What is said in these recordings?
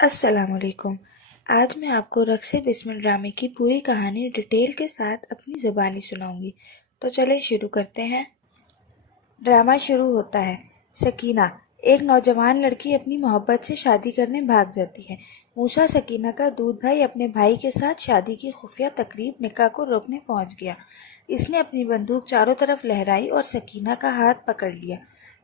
السلام علیکم۔ آج میں آپ کو رقص بسمل ڈرامے کی پوری کہانی ڈیٹیل کے ساتھ اپنی زبانی سناؤں گی، تو چلیں شروع کرتے ہیں۔ ڈرامہ شروع ہوتا ہے۔ سکینہ، ایک نوجوان لڑکی اپنی محبت سے شادی کرنے بھاگ جاتی ہے۔ موسیٰ، سکینہ کا دودھ بھائی، اپنے بھائی کے ساتھ شادی کی خفیہ تقریب نکاح کو روکنے پہنچ گیا۔ اس نے اپنی بندوق چاروں طرف لہرائی اور سکینہ کا ہاتھ پکڑ لیا۔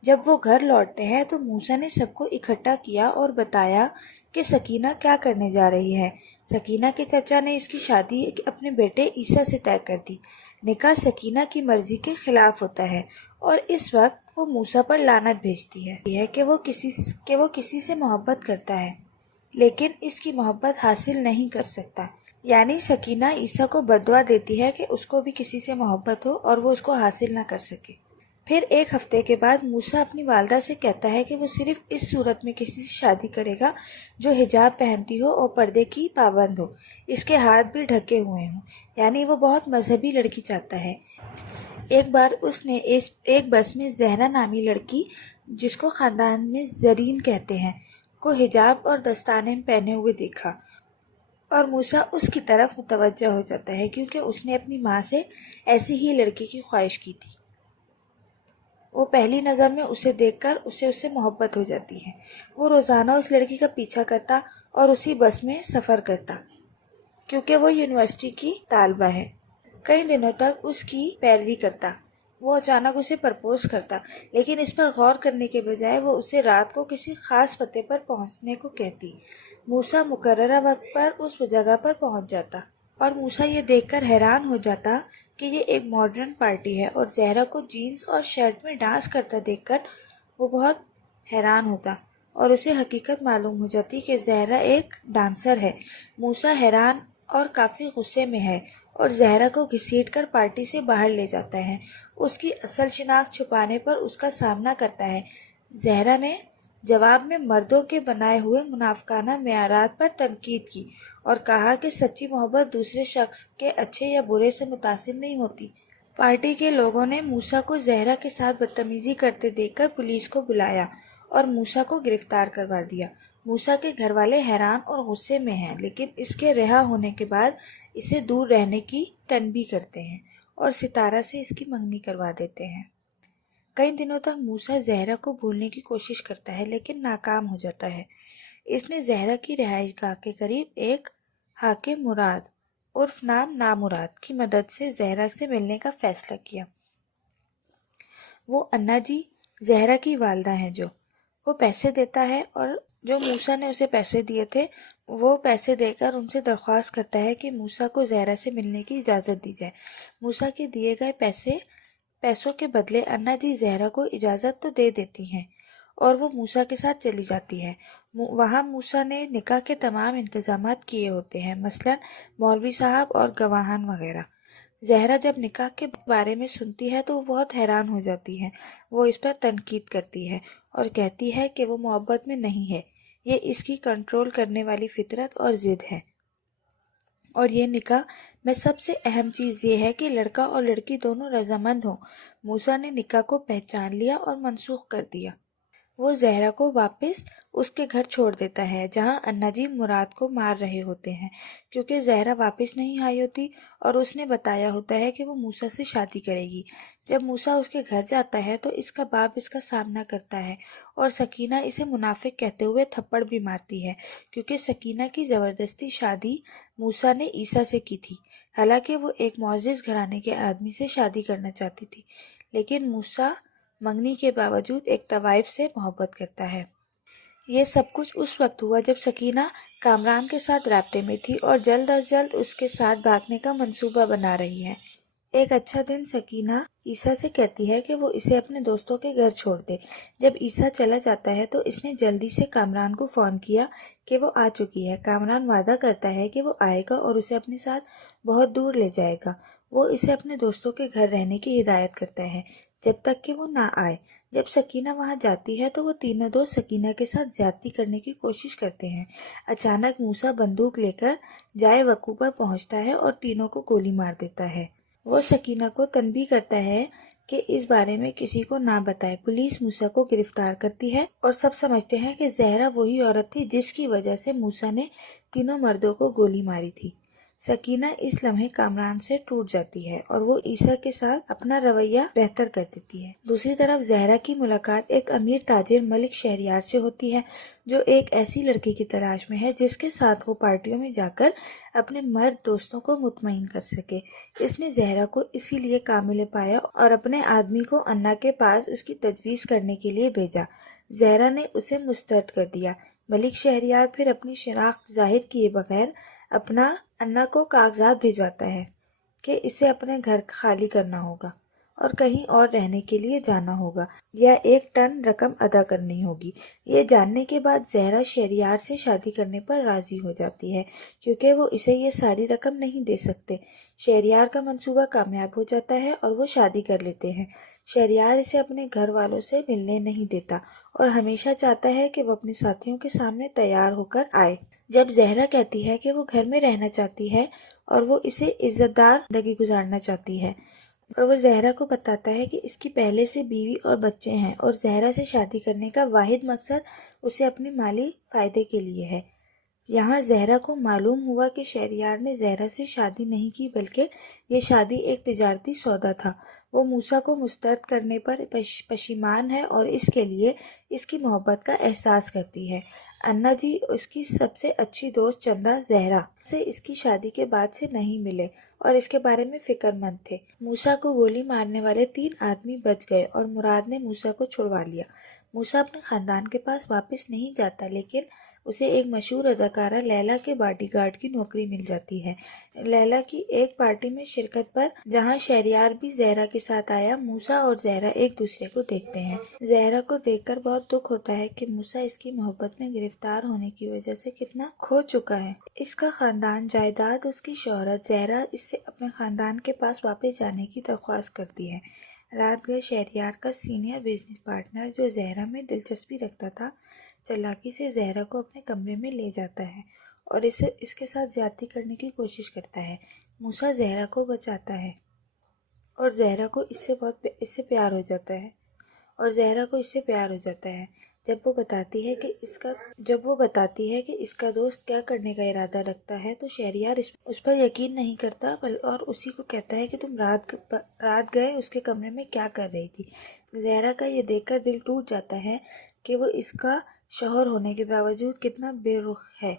جب وہ گھر لوٹتے ہیں تو موسیٰ نے سب کو اکٹھا کیا اور بتایا کہ سکینہ کیا کرنے جا رہی ہے۔ سکینہ کے چچا نے اس کی شادی اپنے بیٹے عیسیٰ سے طے کر دی۔ نکاح سکینہ کی مرضی کے خلاف ہوتا ہے اور اس وقت وہ موسیٰ پر لعنت بھیجتی ہے کہ وہ کسی سے محبت کرتا ہے لیکن اس کی محبت حاصل نہیں کر سکتا۔ یعنی سکینہ عیسیٰ کو بددعا دیتی ہے کہ اس کو بھی کسی سے محبت ہو اور وہ اس کو حاصل نہ کر سکے۔ پھر ایک ہفتے کے بعد موسیٰ اپنی والدہ سے کہتا ہے کہ وہ صرف اس صورت میں کسی سے شادی کرے گا جو حجاب پہنتی ہو اور پردے کی پابند ہو، اس کے ہاتھ بھی ڈھکے ہوئے ہوں، یعنی وہ بہت مذہبی لڑکی چاہتا ہے۔ ایک بار اس نے ایک بس میں زہرا نامی لڑکی، جس کو خاندان میں زرین کہتے ہیں، کو حجاب اور دستانے پہنے ہوئے دیکھا اور موسیٰ اس کی طرف متوجہ ہو جاتا ہے کیونکہ اس نے اپنی ماں سے ایسی ہی لڑکی کی خواہش کی تھی۔ وہ پہلی نظر میں اسے دیکھ کر اس سے محبت ہو جاتی ہے۔ وہ روزانہ اس لڑکی کا پیچھا کرتا اور اسی بس میں سفر کرتا کیونکہ وہ یونیورسٹی کی طالبہ ہے۔ کئی دنوں تک اس کی پیروی کرتا۔ وہ اچانک اسے پرپوز کرتا، لیکن اس پر غور کرنے کے بجائے وہ اسے رات کو کسی خاص پتے پر پہنچنے کو کہتی۔ موسیٰ مقررہ وقت پر اس جگہ پر پہنچ جاتا اور موسیٰ یہ دیکھ کر حیران ہو جاتا کہ یہ ایک ماڈرن پارٹی ہے، اور زہرا کو جینز اور شرٹ میں ڈانس کرتا دیکھ کر وہ بہت حیران ہوتا اور اسے حقیقت معلوم ہو جاتی کہ زہرا ایک ڈانسر ہے۔ موسیٰ حیران اور کافی غصے میں ہے اور زہرا کو گھسیٹ کر پارٹی سے باہر لے جاتا ہے۔ اس کی اصل شناخت چھپانے پر اس کا سامنا کرتا ہے۔ زہرا نے جواب میں مردوں کے بنائے ہوئے منافقانہ معیارات پر تنقید کی اور کہا کہ سچی محبت دوسرے شخص کے اچھے یا برے سے متاثر نہیں ہوتی۔ پارٹی کے لوگوں نے موسیٰ کو زہرا کے ساتھ بدتمیزی کرتے دیکھ کر پولیس کو بلایا اور موسیٰ کو گرفتار کروا دیا۔ موسیٰ کے گھر والے حیران اور غصے میں ہیں، لیکن اس کے رہا ہونے کے بعد اسے دور رہنے کی تنبیہ کرتے ہیں اور ستارہ سے اس کی منگنی کروا دیتے ہیں۔ کئی دنوں تک موسیٰ زہرا کو بھولنے کی کوشش کرتا ہے لیکن ناکام ہو جاتا ہے۔ اس نے زہرا کی رہائش گاہ کے قریب ایک حاکم مراد عرف نام نامراد کی مدد سے زہرا سے ملنے کا فیصلہ کیا۔ وہ انا جی، زہرا کی والدہ ہیں، جو کو پیسے دیتا ہے اور جو موسیٰ نے اسے پیسے دیے تھے وہ پیسے دے کر ان سے درخواست کرتا ہے کہ موسیٰ کو زہرا سے ملنے کی اجازت دی جائے۔ موسیٰ کے دیے گئے پیسوں کے بدلے انا جی زہرا کو اجازت تو دے دیتی ہیں اور وہ موسیٰ کے ساتھ چلی جاتی ہے۔ وہاں موسیٰ نے نکاح کے تمام انتظامات کیے ہوتے ہیں، مثلاً مولوی صاحب اور گواہان وغیرہ۔ زہرا جب نکاح کے بارے میں سنتی ہے تو وہ بہت حیران ہو جاتی ہے۔ وہ اس پر تنقید کرتی ہے اور کہتی ہے کہ وہ محبت میں نہیں ہے، یہ اس کی کنٹرول کرنے والی فطرت اور ضد ہے، اور یہ نکاح میں سب سے اہم چیز یہ ہے کہ لڑکا اور لڑکی دونوں رضامند ہوں۔ موسیٰ نے نکاح کو پہچان لیا اور منسوخ کر دیا۔ وہ زہرا کو واپس اس کے گھر چھوڑ دیتا ہے جہاں انا جی مراد کو مار رہے ہوتے ہیں، کیونکہ زہرا واپس نہیں آئی ہوتی اور اس نے بتایا ہوتا ہے کہ وہ موسیٰ سے شادی کرے گی۔ جب موسیٰ اس کے گھر جاتا ہے تو اس کا باپ اس کا سامنا کرتا ہے اور سکینہ اسے منافق کہتے ہوئے تھپڑ بھی مارتی ہے، کیونکہ سکینہ کی زبردستی شادی موسیٰ نے عیسیٰ سے کی تھی، حالانکہ وہ ایک معزز گھرانے کے آدمی سے شادی کرنا چاہتی تھی، لیکن موسیٰ منگنی کے باوجود ایک طوائف سے محبت کرتا ہے۔ یہ سب کچھ اس وقت ہوا جب سکینہ کامران کے ساتھ رابطے میں تھی اور جلد از جلد اس کے ساتھ بھاگنے کا منصوبہ بنا رہی ہے۔ ایک اچھا دن سکینہ عیسیٰ سے کہتی ہے کہ وہ اسے اپنے دوستوں کے گھر چھوڑ دے۔ جب عیسیٰ چلا جاتا ہے تو اس نے جلدی سے کامران کو فون کیا کہ وہ آ چکی ہے۔ کامران وعدہ کرتا ہے کہ وہ آئے گا اور اسے اپنے ساتھ بہت دور لے جائے گا۔ وہ اسے اپنے دوستوں کے گھر رہنے کی ہدایت کرتا ہے جب تک کہ وہ نہ آئے۔ جب سکینہ وہاں جاتی ہے تو وہ تینوں دوست سکینہ کے ساتھ زیادتی کرنے کی کوشش کرتے ہیں۔ اچانک موسیٰ بندوق لے کر جائے وقوع پر پہنچتا ہے اور تینوں کو گولی مار دیتا ہے۔ وہ سکینہ کو تنبیہ کرتا ہے کہ اس بارے میں کسی کو نہ بتائے۔ پولیس موسیٰ کو گرفتار کرتی ہے اور سب سمجھتے ہیں کہ زہرا وہی عورت تھی جس کی وجہ سے موسیٰ نے تینوں مردوں کو گولی ماری تھی۔ سکینہ اس لمحے کامران سے ٹوٹ جاتی ہے اور وہ عیسیٰ کے ساتھ اپنا رویہ بہتر کر دیتی ہے۔ دوسری طرف زہرا کی ملاقات ایک امیر تاجر ملک شہریار سے ہوتی ہے جو ایک ایسی لڑکی کی تلاش میں ہے جس کے ساتھ وہ پارٹیوں میں جا کر اپنے مرد دوستوں کو مطمئن کر سکے۔ اس نے زہرا کو اسی لیے کام میں پایا اور اپنے آدمی کو انا کے پاس اس کی تجویز کرنے کے لیے بھیجا۔ زہرا نے اسے مسترد کر دیا۔ ملک شہریار پھر اپنی شناخت ظاہر کیے بغیر اپنا انا کو کاغذات بھجواتا ہے کہ اسے اپنے گھر خالی کرنا ہوگا اور کہیں اور رہنے کے لیے جانا ہوگا یا 1 ٹن رقم ادا کرنی ہوگی۔ یہ جاننے کے بعد زہرا شہریار سے شادی کرنے پر راضی ہو جاتی ہے کیونکہ وہ اسے یہ ساری رقم نہیں دے سکتے۔ شہریار کا منصوبہ کامیاب ہو جاتا ہے اور وہ شادی کر لیتے ہیں۔ شہریار اسے اپنے گھر والوں سے ملنے نہیں دیتا اور ہمیشہ چاہتا ہے کہ وہ اپنے ساتھیوں کے سامنے تیار ہو کر آئے۔ جب زہرا کہتی ہے کہ وہ گھر میں رہنا چاہتی ہے اور وہ اسے عزت دار زندگی گزارنا چاہتی ہے اور وہ زہرا کو بتاتا ہے کہ اس کی پہلے سے بیوی اور بچے ہیں اور زہرا سے شادی کرنے کا واحد مقصد اسے اپنے مالی فائدے کے لیے ہے، یہاں زہرا کو معلوم ہوا کہ شہریار نے زہرا سے شادی نہیں کی بلکہ یہ شادی ایک تجارتی سودا تھا۔ وہ موسیٰ کو مسترد کرنے پر پشیمان ہے اور اس کے لیے اس کی محبت کا احساس کرتی ہے۔ انا جی اس کی سب سے اچھی دوست چندہ زہرا سے اس کی شادی کے بعد سے نہیں ملے اور اس کے بارے میں فکر مند تھے۔ موسیٰ کو گولی مارنے والے 3 آدمی بچ گئے اور مراد نے موسیٰ کو چھڑوا لیا۔ موسیٰ اپنے خاندان کے پاس واپس نہیں جاتا لیکن اسے ایک مشہور اداکارہ لیلا کے باڈی گارڈ کی نوکری مل جاتی ہے۔ لیلا کی ایک پارٹی میں شرکت پر جہاں شہریار بھی زہرا کے ساتھ آیا، موسیٰ اور زہرا ایک دوسرے کو دیکھتے ہیں۔ زہرا کو دیکھ کر بہت دکھ ہوتا ہے کہ موسیٰ اس کی محبت میں گرفتار ہونے کی وجہ سے کتنا کھو چکا ہے۔ اس کا خاندان، جائیداد، اس کی شہرت، زہرا اس سے اپنے خاندان کے پاس واپس جانے کی درخواست کرتی ہے۔ رات گئے شہریار کا سینئر بزنس پارٹنر جو زہرا میں دلچسپی رکھتا تھا، چالاکی سے زہرا کو اپنے کمرے میں لے جاتا ہے اور اس کے ساتھ زیادتی کرنے کی کوشش کرتا ہے۔ موسیٰ زہرا کو بچاتا ہے اور زہرا کو اس سے پیار ہو جاتا ہے جب وہ بتاتی ہے کہ اس کا دوست کیا کرنے کا ارادہ رکھتا ہے تو شہریار اس پر یقین نہیں کرتا اور اسی کو کہتا ہے کہ تم رات گئے اس کے کمرے میں کیا کر رہی تھی۔ زہرا کا یہ دیکھ کر دل ٹوٹ جاتا ہے کہ وہ اس کا شوہر ہونے کے باوجود کتنا بے رخ ہے،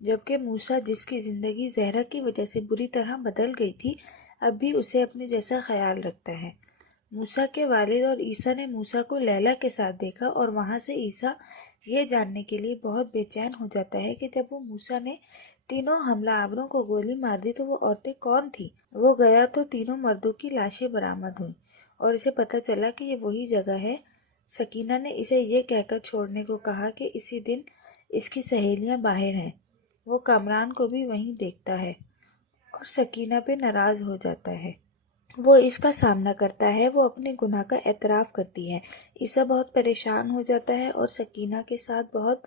جبکہ موسیٰ جس کی زندگی زہرا کی وجہ سے بری طرح بدل گئی تھی اب بھی اسے اپنے جیسا خیال رکھتا ہے۔ موسیٰ کے والد اور عیسیٰ نے موسیٰ کو لیلا کے ساتھ دیکھا اور وہاں سے عیسیٰ یہ جاننے کے لیے بہت بے چین ہو جاتا ہے کہ جب وہ موسیٰ نے تینوں حملہ آوروں کو گولی مار دی تو وہ عورتیں کون تھیں۔ وہ گیا تو تینوں مردوں کی لاشیں برآمد ہوئیں اور اسے پتہ چلا کہ یہ وہی جگہ ہے۔ سکینہ نے اسے یہ کہہ کر چھوڑنے کو کہا کہ اسی دن اس کی سہیلیاں باہر ہیں۔ وہ کامران کو بھی وہیں دیکھتا ہے اور سکینہ پہ ناراض ہو جاتا ہے۔ وہ اس کا سامنا کرتا ہے، وہ اپنے گناہ کا اعتراف کرتی ہے۔ عیسیٰ بہت پریشان ہو جاتا ہے اور سکینہ کے ساتھ بہت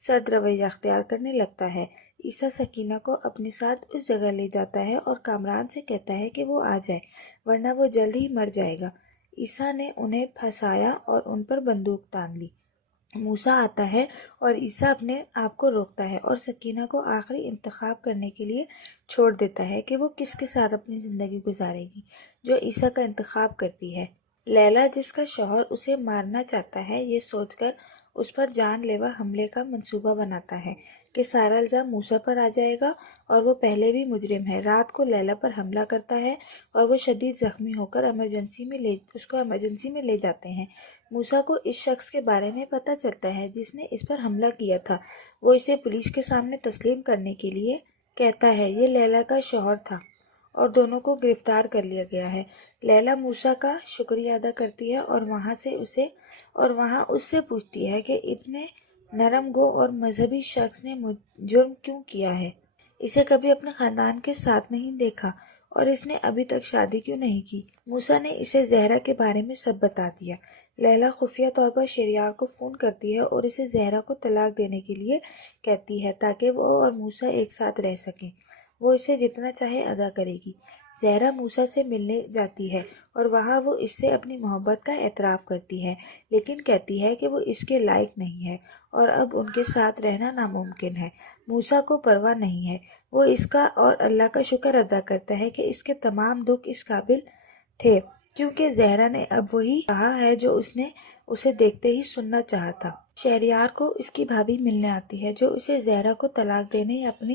سرد رویہ اختیار کرنے لگتا ہے۔ عیسیٰ سکینہ کو اپنے ساتھ اس جگہ لے جاتا ہے اور کامران سے کہتا ہے کہ وہ آ جائے ورنہ وہ جلد ہی مر جائے گا۔ عیسیٰ نے انہیں پھنسایا اور ان پر بندوق تان لی۔ موسیٰ آتا ہے اور عیسیٰ اپنے آپ کو روکتا ہے اور سکینہ کو آخری انتخاب کرنے کے لیے چھوڑ دیتا ہے کہ وہ کس کے ساتھ اپنی زندگی گزارے گی، جو عیسیٰ کا انتخاب کرتی ہے۔ لیلا جس کا شوہر اسے مارنا چاہتا ہے یہ سوچ کر اس پر جان لیوا حملے کا منصوبہ بناتا ہے کہ سارا الزام موسیٰ پر آ جائے گا اور وہ پہلے بھی مجرم ہے۔ رات کو لیلا پر حملہ کرتا ہے اور وہ شدید زخمی ہو کر اس کو ایمرجنسی میں لے جاتے ہیں۔ موسیٰ کو اس شخص کے بارے میں پتہ چلتا ہے جس نے اس پر حملہ کیا تھا۔ وہ اسے پولیس کے سامنے تسلیم کرنے کے لیے کہتا ہے۔ یہ لیلا کا شوہر تھا اور دونوں کو گرفتار کر لیا گیا ہے۔ لیلا موسیٰ کا شکریہ ادا کرتی ہے اور وہاں اس سے پوچھتی ہے کہ اتنے نرم گو اور مذہبی شخص نے جرم کیوں کیا ہے، اسے کبھی اپنے خاندان کے ساتھ نہیں دیکھا اور اس نے ابھی تک شادی کیوں نہیں کی۔ موسیٰ نے اسے زہرا کے بارے میں سب بتا دیا۔ لیلا خفیہ طور پر شہریار کو فون کرتی ہے اور اسے زہرا کو طلاق دینے کے لیے کہتی ہے تاکہ وہ اور موسیٰ ایک ساتھ رہ سکیں۔ وہ اسے جتنا چاہے ادا کرے گی۔ زہرا موسیٰ سے ملنے جاتی ہے اور وہاں وہ اس سے اپنی محبت کا اعتراف کرتی ہے، لیکن کہتی ہے کہ وہ اس کے لائق نہیں ہے اور اب ان کے ساتھ رہنا ناممکن ہے۔ موسیٰ کو پرواہ نہیں ہے، وہ اس کا اور اللہ کا شکر ادا کرتا ہے کہ اس کے تمام دکھ اس قابل تھے، کیونکہ زہرا نے اب وہی کہا ہے جو اس نے اسے دیکھتے ہی سننا چاہا تھا۔ شہریار کو اس کی بھابھی ملنے آتی ہے، جو اسے زہرا کو طلاق دینے یا اپنی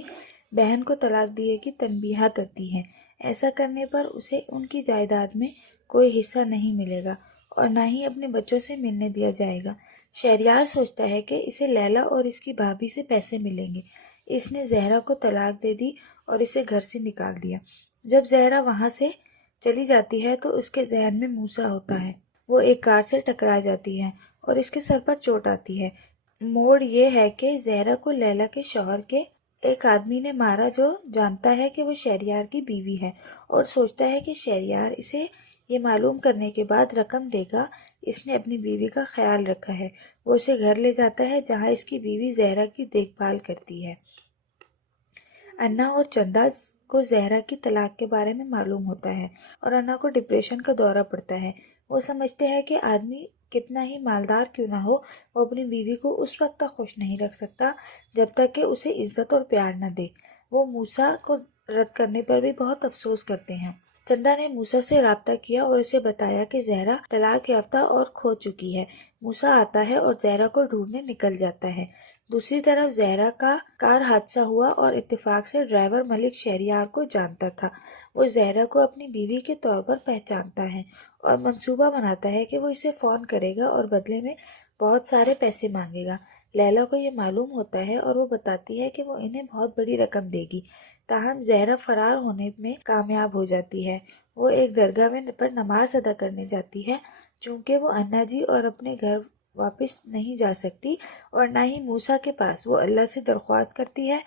بہن کو طلاق دینے کی تنبیہ کرتی ہے۔ ایسا کرنے پر اسے ان کی جائیداد میں کوئی حصہ نہیں ملے گا اور نہ ہی اپنے بچوں سے ملنے دیا جائے گا۔ شہریار سوچتا ہے کہ اسے لیلا اور اس کی بھابھی سے پیسے ملیں گے۔ اس نے زہرا کو طلاق دے دی اور اسے گھر سے نکال دیا۔ جب زہرا وہاں سے چلی جاتی ہے تو اس کے ذہن میں موسیٰ ہوتا ہے۔ وہ ایک کار سے ٹکرا جاتی ہے اور اس کے سر پر چوٹ آتی ہے۔ موڑ یہ ہے کہ زہرا کو لیلا کے شوہر کے ایک آدمی نے مارا جو جانتا ہے کہ وہ شہریار کی بیوی ہے اور سوچتا ہے کہ شہریار اسے یہ معلوم کرنے کے بعد رقم دے گا۔ اس نے اپنی بیوی کا خیال رکھا ہے۔ وہ اسے گھر لے جاتا ہے جہاں اس کی بیوی زہرا کی دیکھ بھال کرتی ہے۔ انا اور چندا کو زہرا کی طلاق کے بارے میں معلوم ہوتا ہے اور انا کو ڈپریشن کا دورہ پڑتا ہے۔ وہ سمجھتے ہیں کہ آدمی کتنا ہی مالدار کیوں نہ ہو، وہ اپنی بیوی کو اس وقت تک خوش نہیں رکھ سکتا جب تک کہ اسے عزت اور پیار نہ دے۔ وہ موسیٰ کو رد کرنے پر بھی بہت افسوس کرتے ہیں۔ چندا نے موسیٰ سے رابطہ کیا اور اسے بتایا کہ زہرا طلاق یافتہ اور کھو چکی ہے۔ موسیٰ آتا ہے اور زہرا کو ڈھونڈنے نکل جاتا ہے۔ دوسری طرف زہرا کا کار حادثہ ہوا اور اتفاق سے ڈرائیور ملک شہریار کو جانتا تھا۔ وہ زہرا کو اپنی بیوی کے طور پر پہچانتا ہے اور منصوبہ بناتا ہے کہ وہ اسے فون کرے گا اور بدلے میں بہت سارے پیسے مانگے گا۔ لیلا کو یہ معلوم ہوتا ہے اور وہ بتاتی ہے کہ وہ انہیں بہت بڑی رقم دے گی، تاہم زہرا فرار ہونے میں کامیاب ہو جاتی ہے۔ وہ ایک درگاہ میں پر نماز ادا کرنے جاتی ہے، چونکہ وہ انا جی اور اپنے گھر واپس نہیں جا سکتی اور نہ ہی موسیٰ کے پاس۔ وہ اللہ سے درخواست کرتی ہے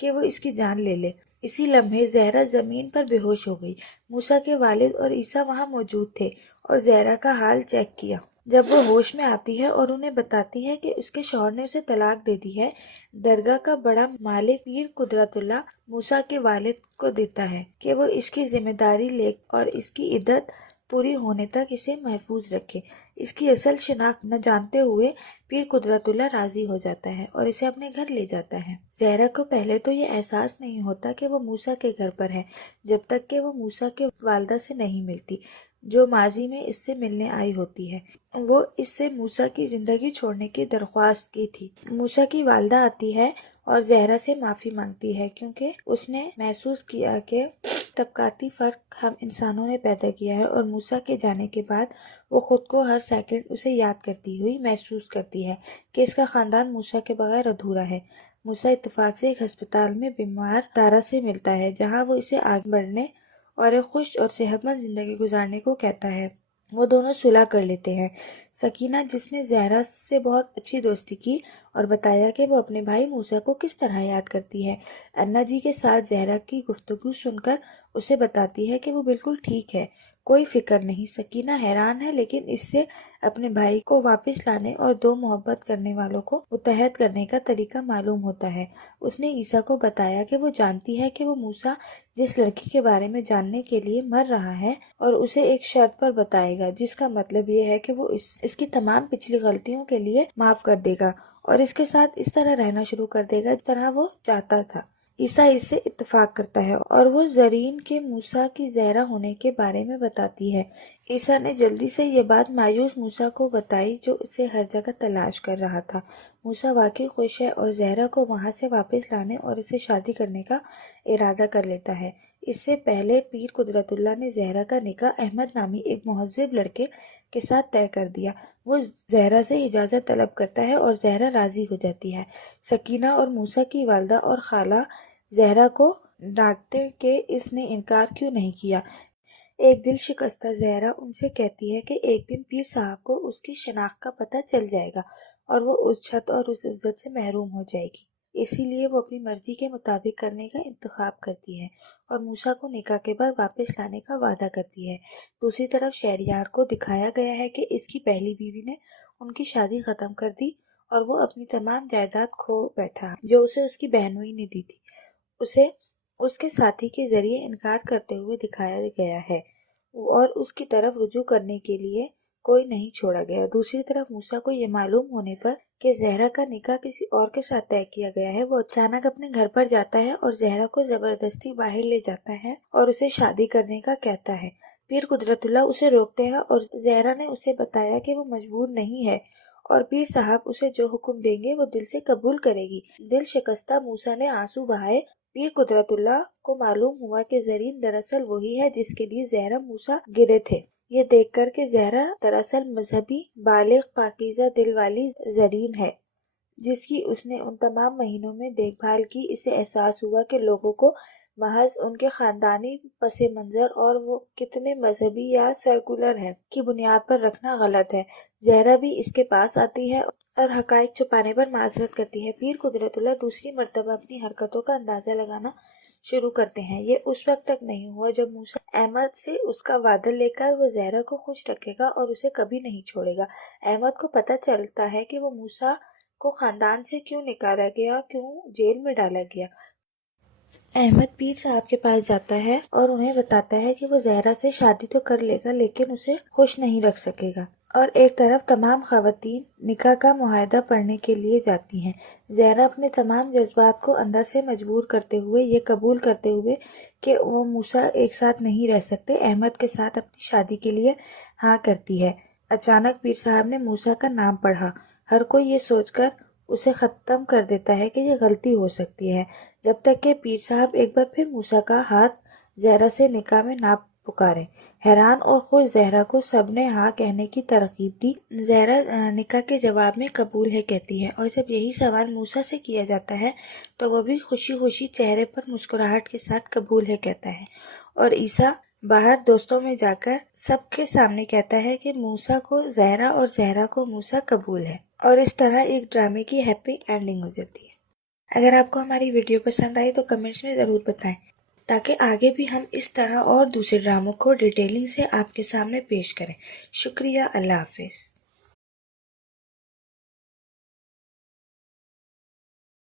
کہ وہ اس کی جان لے لے۔ اسی لمحے زہرا زمین پر بے ہوش ہو گئی۔ موسیٰ کے والد اور عیسیٰ وہاں موجود تھے اور زہرا کا حال چیک کیا۔ جب وہ ہوش میں آتی ہے اور انہیں بتاتی ہے کہ اس کے شوہر نے اسے طلاق دے دی ہے، درگاہ کا بڑا مالک پیر قدرت اللہ موسیٰ کے والد کو دیتا ہے کہ وہ اس کی ذمہ داری لے اور اس کی عدت پوری ہونے تک اسے محفوظ رکھے۔ اس کی اصل شناخت نہ جانتے ہوئے پیر قدرت اللہ راضی ہو جاتا ہے اور اسے اپنے گھر لے جاتا ہے۔ زہرا کو پہلے تو یہ احساس نہیں ہوتا کہ وہ موسیٰ کے گھر پر ہے، جب تک کہ وہ موسیٰ کے والدہ سے نہیں ملتی، جو ماضی میں اس سے ملنے آئی ہوتی ہے۔ وہ اس سے موسیٰ کی زندگی چھوڑنے کی درخواست کی تھی۔ موسیٰ کی والدہ آتی ہے اور زہرا سے معافی مانگتی ہے کیونکہ اس نے محسوس کیا کہ طبقاتی فرق ہم انسانوں نے پیدا کیا ہے، اور موسیٰ کے جانے کے بعد وہ خود کو ہر سیکنڈ اسے یاد کرتی ہوئی محسوس کرتی ہے کہ اس کا خاندان موسیٰ کے بغیر ادھورا ہے۔ موسیٰ اتفاق سے ایک ہسپتال میں بیمار تارا سے ملتا ہے جہاں وہ اسے آگے بڑھنے اور ایک خوش اور صحت مند زندگی گزارنے کو کہتا ہے۔ وہ دونوں صلح کر لیتے ہیں۔ سکینہ، جس نے زہرا سے بہت اچھی دوستی کی اور بتایا کہ وہ اپنے بھائی موسیٰ کو کس طرح یاد کرتی ہے، انا جی کے ساتھ زہرا کی گفتگو سن کر اسے بتاتی ہے کہ وہ بالکل ٹھیک ہے، کوئی فکر نہیں۔ سکینہ حیران ہے، لیکن اس سے اپنے بھائی کو واپس لانے اور دو محبت کرنے والوں کو متحد کرنے کا طریقہ معلوم ہوتا ہے۔ اس نے عیسیٰ کو بتایا کہ وہ جانتی ہے کہ وہ موسیٰ جس لڑکی کے بارے میں جاننے کے لیے مر رہا ہے اور اسے ایک شرط پر بتائے گا، جس کا مطلب یہ ہے کہ وہ اس کی تمام پچھلی غلطیوں کے لیے معاف کر دے گا اور اس کے ساتھ اس طرح رہنا شروع کر دے گا جس طرح وہ چاہتا تھا۔ عیسیٰ اس سے اتفاق کرتا ہے اور وہ زرین کے موسیٰ کی زہرا ہونے کے بارے میں بتاتی ہے۔ عیسیٰ نے جلدی سے یہ بات مایوس موسیٰ کو بتائی جو اسے ہر جگہ تلاش کر رہا تھا۔ موسیٰ واقعی خوش ہے اور زہرا کو وہاں سے واپس لانے اور اسے شادی کرنے کا ارادہ کر لیتا ہے۔ اس سے پہلے پیر قدرت اللہ نے زہرا کا نکاح احمد نامی ایک مہذب لڑکے کے ساتھ طے کر دیا۔ وہ زہرا سے اجازت طلب کرتا ہے اور زہرا راضی ہو جاتی ہے۔ سکینہ اور موسیٰ کی والدہ اور خالہ زہرا کو ڈانٹتے کہ اس نے انکار کیوں نہیں کیا۔ ایک دل شکستہ زہرا ان سے کہتی ہے کہ ایک دن پیر صاحب کو اس کی شناخت کا پتہ چل جائے گا اور وہ اس چھت اور اس عزت سے محروم ہو جائے گی، اسی لیے وہ اپنی مرضی کے مطابق کرنے کا انتخاب کرتی ہے اور موسیٰ کو نکاح کے بعد واپس لانے کا وعدہ کرتی ہے۔ دوسری طرف شہریار کو دکھایا گیا ہے کہ اس کی پہلی بیوی نے ان کی شادی ختم کر دی اور وہ اپنی تمام جائیداد کھو بیٹھا جو اسے اس کی بہنوئی نے دی تھی۔ اسے اس کے ساتھی کے ذریعے انکار کرتے ہوئے دکھایا گیا ہے اور اس کی طرف رجوع کرنے کے لیے کوئی نہیں چھوڑا گیا۔ دوسری طرف موسیٰ کو یہ معلوم ہونے پر کہ زہرا کا نکاح کسی اور کے ساتھ طے کیا گیا ہے، وہ اچانک اپنے گھر پر جاتا ہے اور زہرا کو زبردستی باہر لے جاتا ہے اور اسے شادی کرنے کا کہتا ہے۔ پیر قدرت اللہ اسے روکتے ہیں اور زہرا نے اسے بتایا کہ وہ مجبور نہیں ہے اور پیر صاحب اسے جو حکم دیں گے وہ دل سے قبول کرے گی۔ دل شکستہ موسیٰ نے آنسو بہائے۔ پیر قدرت اللہ کو معلوم ہوا کہ زرین دراصل وہی ہے جس کے لیے زہرا موسیٰ گرے تھے۔ یہ دیکھ کر کہ زہرا دراصل مذہبی، بالغ، پاکیزہ دل والی زرین ہے جس کی اس نے ان تمام مہینوں میں دیکھ بھال کی، اسے احساس ہوا کہ لوگوں کو محض ان کے خاندانی پس منظر اور وہ کتنے مذہبی یا سیکولر ہیں کی بنیاد پر رکھنا غلط ہے۔ زہرا بھی اس کے پاس آتی ہے اور حقائق چھپانے پر معذرت کرتی ہے۔ پیر قدرت اللہ دوسری مرتبہ اپنی حرکتوں کا اندازہ لگانا شروع کرتے ہیں۔ یہ اس وقت تک نہیں ہوا جب موسیٰ احمد سے اس کا وعدہ لے کر وہ زہرا کو خوش رکھے گا اور اسے کبھی نہیں چھوڑے گا۔ احمد کو پتہ چلتا ہے کہ وہ موسیٰ کو خاندان سے کیوں نکالا گیا، کیوں جیل میں ڈالا گیا۔ احمد پیر صاحب کے پاس جاتا ہے اور انہیں بتاتا ہے کہ وہ زہرا سے شادی تو کر لے گا لیکن اسے خوش نہیں رکھ سکے گا، اور ایک طرف تمام خواتین نکاح کا معاہدہ پڑھنے کے لیے جاتی ہیں۔ زہرا اپنے تمام جذبات کو اندر سے مجبور کرتے ہوئے، یہ قبول کرتے ہوئے کہ وہ موسیٰ ایک ساتھ نہیں رہ سکتے، احمد کے ساتھ اپنی شادی کے لیے ہاں کرتی ہے۔ اچانک پیر صاحب نے موسیٰ کا نام پڑھا۔ ہر کوئی یہ سوچ کر اسے ختم کر دیتا ہے کہ یہ غلطی ہو سکتی ہے، جب تک کہ پیر صاحب ایک بار پھر موسیٰ کا ہاتھ زہرا سے نکاح میں نہ پکارے۔ حیران اور خوش زہرا کو سب نے ہاں کہنے کی ترغیب دی۔ زہرا نکاح کے جواب میں قبول ہے کہتی ہے، اور جب یہی سوال موسیٰ سے کیا جاتا ہے تو وہ بھی خوشی خوشی چہرے پر مسکراہٹ کے ساتھ قبول ہے کہتا ہے، اور عیسیٰ باہر دوستوں میں جا کر سب کے سامنے کہتا ہے کہ موسیٰ کو زہرا اور زہرا کو موسیٰ قبول ہے، اور اس طرح ایک ڈرامے کی ہیپی اینڈنگ ہو جاتی ہے۔ اگر آپ کو ہماری ویڈیو پسند آئی تو کمنٹس میں ضرور بتائیں تاکہ آگے بھی ہم اس طرح اور دوسرے ڈراموں کو ڈیٹیلنگ سے آپ کے سامنے پیش کریں۔ شکریہ، اللہ حافظ۔